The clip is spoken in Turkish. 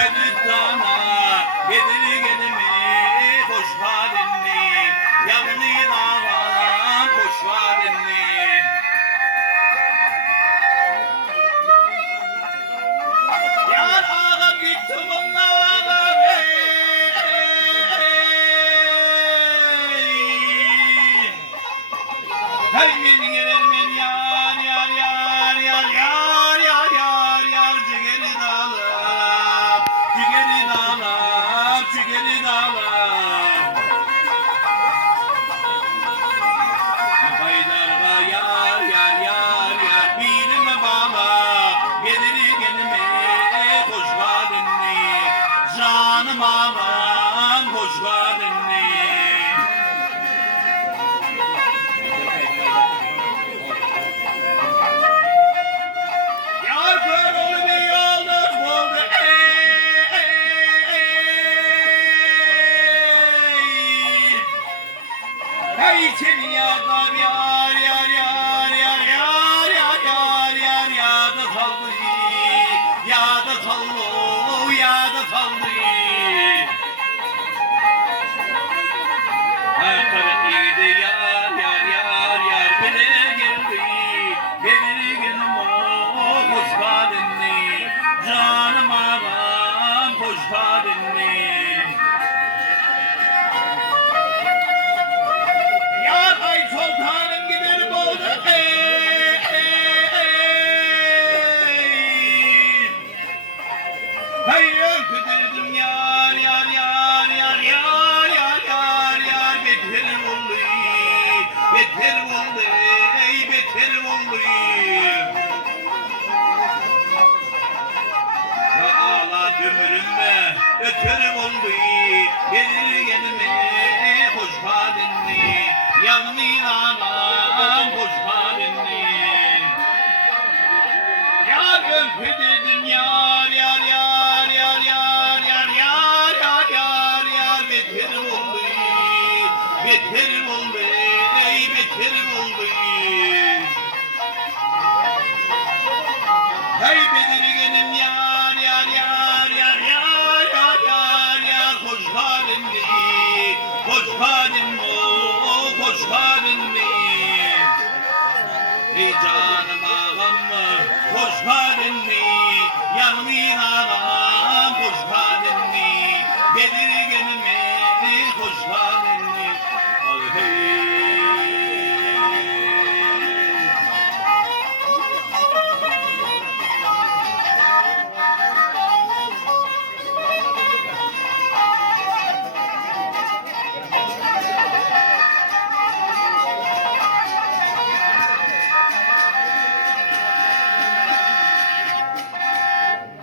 çocuklarına Bedirgenimi hoş geldinni Yavni dağlar hoş geldinni Yar ağa gittim onlara Hey men gelir men yar yar yar yar yar yar yar yar Cigeri dağlar Cigeri dağlar Cigeri dağlar Haydarga yar yar yar yar Birime baba Bedirgenime hoş geldinni Canım ağam hoş geldinni Yar kör ol bir yoldaş buldu Hey seni yar yar yar yar yar yar yar yar yar Yada kaldı Yada kaldı Yada kaldı Kırıkıydı yar yar yar yar Bile geldi Bedirgenim o hoş geldinni Canım ağam hoş geldinni Yar ay sultanım gider oldu Hey öldürdüm yar yar yar yar yar yar yar yar Beter oldu beter oldu beter oldu Ağla ömrümme ötürüm oldu Bedirgenime hoş geldinni Yavni anam hoş geldinni Yar öpüdüm yar yar yar yar yar yar yar yar yar yar Beter oldu beter oldu beter oldu Hey Bedirgenim yar yar yar yar yar yar yar yar Hoş geldinni hoş geldin o hoş geldinni Rica